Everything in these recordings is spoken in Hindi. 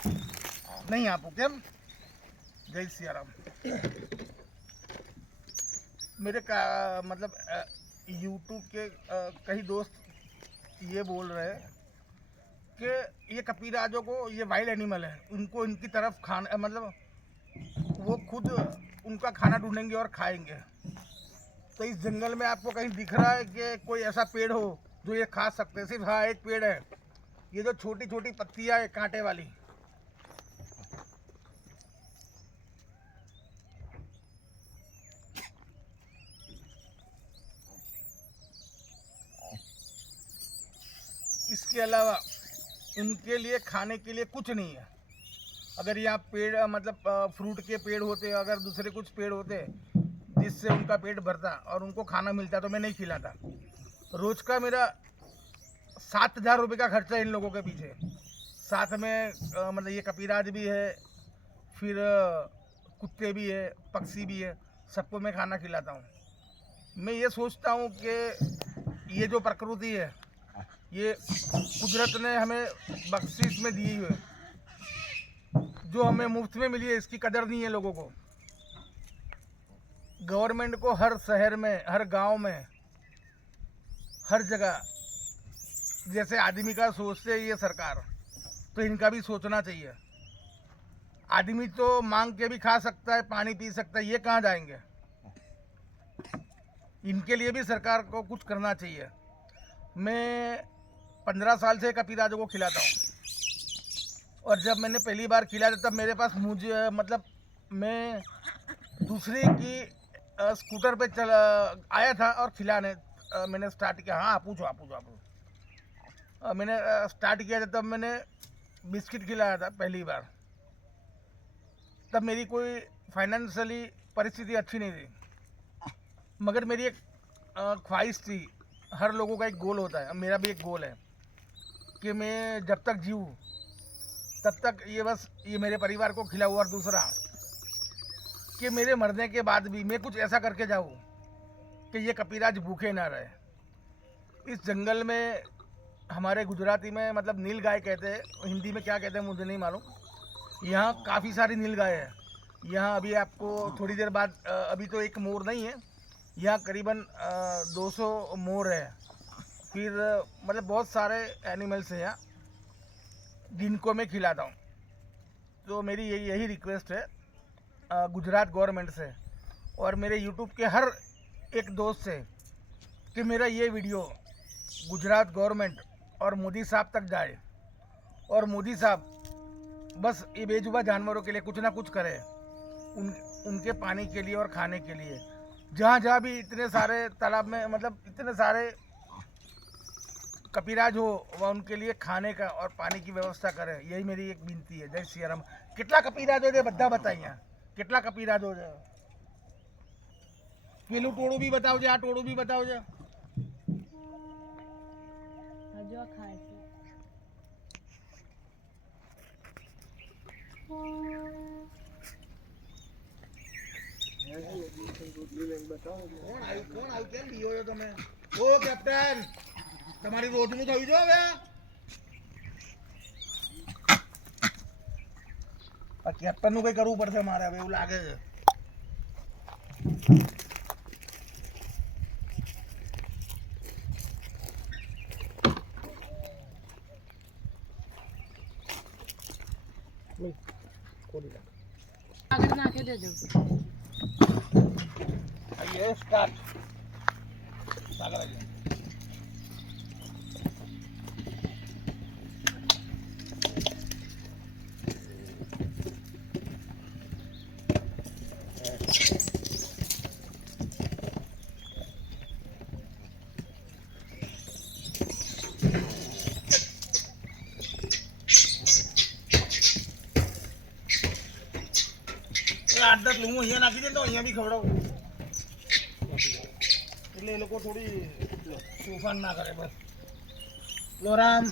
नहीं आपको केम जय सिया राम। मेरे का मतलब यूट्यूब के कई दोस्त ये बोल रहे हैं कि ये कपीराजों को ये वाइल्ड एनिमल है, उनको इनकी तरफ खाना मतलब वो खुद उनका खाना ढूंढेंगे और खाएंगे। तो इस जंगल में आपको कहीं दिख रहा है कि कोई ऐसा पेड़ हो जो ये खा सकते हैं? सिर्फ हाँ एक पेड़ है, ये जो छोटी छोटी पत्तियां है कांटे वाली। इसके अलावा उनके लिए खाने के लिए कुछ नहीं है। अगर यहाँ पेड़ मतलब फ्रूट के पेड़ होते, अगर दूसरे कुछ पेड़ होते जिससे उनका पेट भरता और उनको खाना मिलता तो मैं नहीं खिलाता। रोज का मेरा 7,000 रुपये का खर्चा इन लोगों के पीछे। साथ में मतलब ये कपीराज भी है, फिर कुत्ते भी है, पक्षी भी है, सबको मैं खाना खिलाता हूँ। मैं ये सोचता हूँ कि ये जो प्रकृति है ये कुदरत ने हमें बख्शिश में दी हुई है, जो हमें मुफ्त में मिली है, इसकी कदर नहीं है लोगों को। गवर्नमेंट को हर शहर में, हर गांव में, हर जगह जैसे आदमी का सोचते है ये सरकार, तो इनका भी सोचना चाहिए। आदमी तो मांग के भी खा सकता है, पानी पी सकता है, ये कहाँ जाएंगे? इनके लिए भी सरकार को कुछ करना चाहिए। मैं 15 साल से कपीराजों को खिलाता हूँ, और जब मैंने पहली बार खिलाया तब मेरे पास मुझे मतलब मैं दूसरे की स्कूटर पे चल आया था और खिलाने मैंने स्टार्ट किया। हाँ पूछो आप पूछो आप। मैंने स्टार्ट किया था तब मैंने बिस्किट खिलाया था पहली बार। तब मेरी कोई फाइनेंशियली परिस्थिति अच्छी नहीं थी, मगर मेरी एक ख्वाहिश थी। हर लोगों का एक गोल होता है, मेरा भी एक गोल है कि मैं जब तक जीऊँ तब तक ये बस ये मेरे परिवार को खिलाऊँ, और दूसरा कि मेरे मरने के बाद भी मैं कुछ ऐसा करके जाऊँ कि ये कपीराज भूखे ना रहे। इस जंगल में हमारे गुजराती में मतलब नील गाय कहते हैं, हिंदी में क्या कहते हैं मुझे नहीं मालूम। यहाँ काफ़ी सारी नील गाय है। यहाँ अभी आपको थोड़ी देर बाद अभी तो एक मोर नहीं है, यहाँ करीबन 200 मोर है। फिर मतलब बहुत सारे एनिमल्स हैं यहाँ जिनको मैं खिलाता हूँ। तो मेरी यही रिक्वेस्ट है गुजरात गवर्नमेंट से और मेरे यूट्यूब के हर एक दोस्त से कि मेरा ये वीडियो गुजरात गवर्नमेंट और मोदी साहब तक जाए, और मोदी साहब बस ये बेजुबान जानवरों के लिए कुछ ना कुछ करे, उनके पानी के लिए और खाने के लिए। जहाँ जहाँ भी इतने सारे तालाब में मतलब इतने सारे कपीराज हो वह उनके लिए खाने का और पानी की व्यवस्था करे, यही मेरी एक विनती है। जय सिया राम। કેટલા કપીરાજ हो जाए બધા बताइए, કેટલા કપીરાજ हो जाए? પેલું ટોળું भी बताओ जे, आ टोड़ू भी बताओ जे। जो खाए કોણ આવ્યું કેમ બીઓ છો તમે? ઓ કેપ્ટન, તમારી રોજનું થયું જો હવે આ કેપ્ટનનું કંઈ કરવું પડશે મારે હવે એવું લાગે છે। આગળ નાખી દેજો। ये स्टार्ट सागर आइए। आठ दस लूँ अँ नाखी दे तो अँ भी खवड़ाऊ એટલે એ લોકો થોડી તોફાન ના કરે બસ। લો રામ।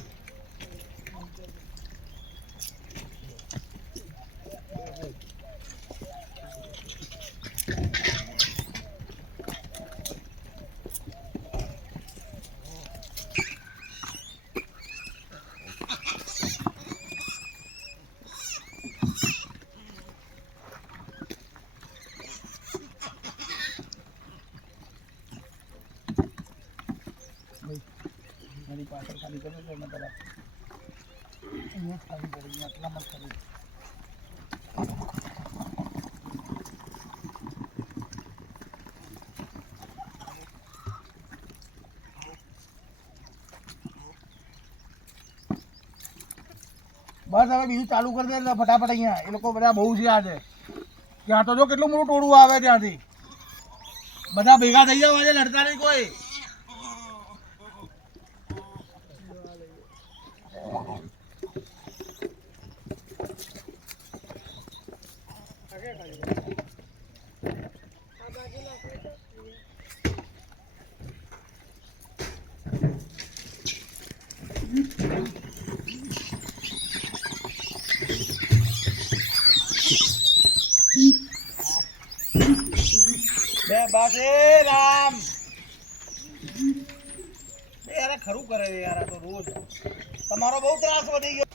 પાછળ ખાલી કરી દો ને પેલા અહીંયા ખાલી કરી આટલામાં જ કરી બસ હવે બીજું ચાલુ કરી દે એટલે ફટાફટ અહીંયા એ લોકો બધા બહુ છે આજે ત્યાં તો જો કેટલું મોટું ટોળું આવે ત્યાંથી બધા ભેગા થઈ જાવ આજે લડતા નહીં કોઈ બે બાસે રામ બે યાર ખરું કરે છે યાર આ તો રોજ તમારો બહુ ત્રાસ વધી ગયો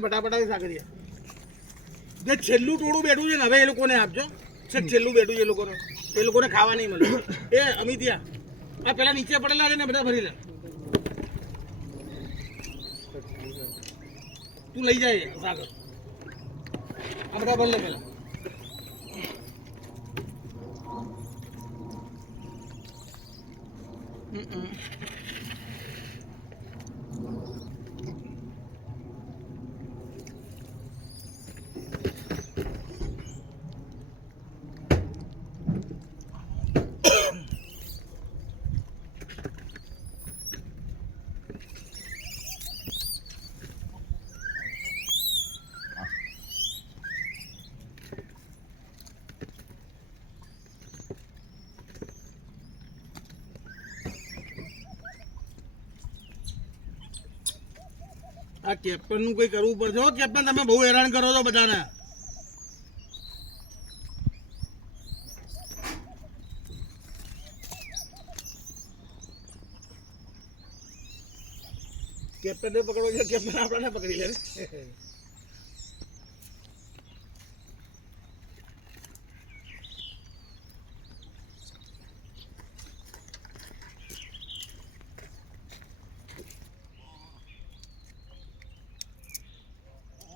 ફટાફટ સાકરીયા જે છેલ્લું ટોળું બેઠું છે ને હવે એ લોકોને આપજો છેલ્લું બેઠું છે એ લોકોને ખાવા નહીં મળે એ અમિતિયા આ પેલા નીચે પડેલા છે ને બધા ભરી લે તું લઈ જાય સાગર આ બધા ભરી લે પેલા આ કેપ્ટન નું કઈ કરવું પડશે હો કેપ્ટન તમે બહુ હેરાન કરો છો બધાને કેપ્ટન ને પકડો છે કેપ્ટન આપણને પકડી લે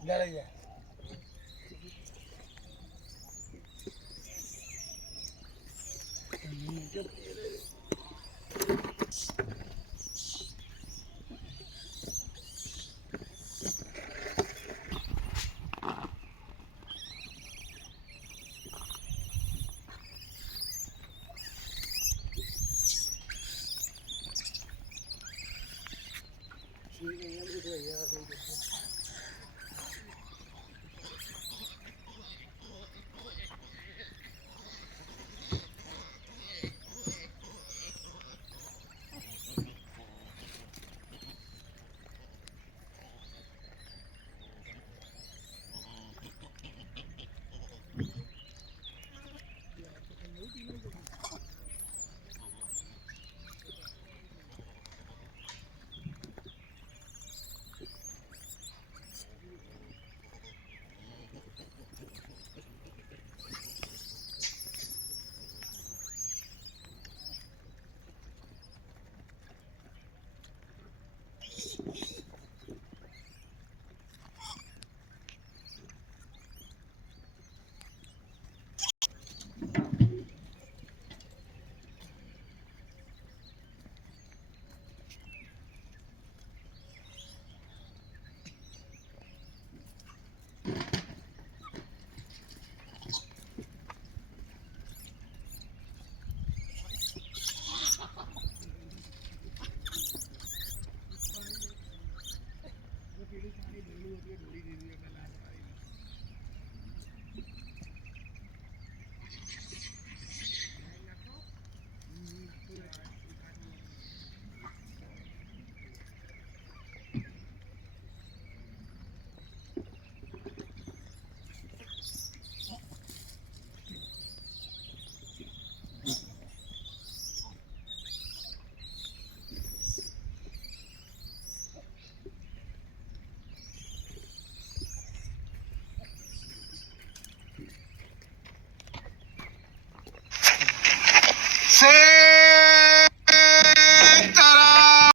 લડાઈ જાય અહીંયા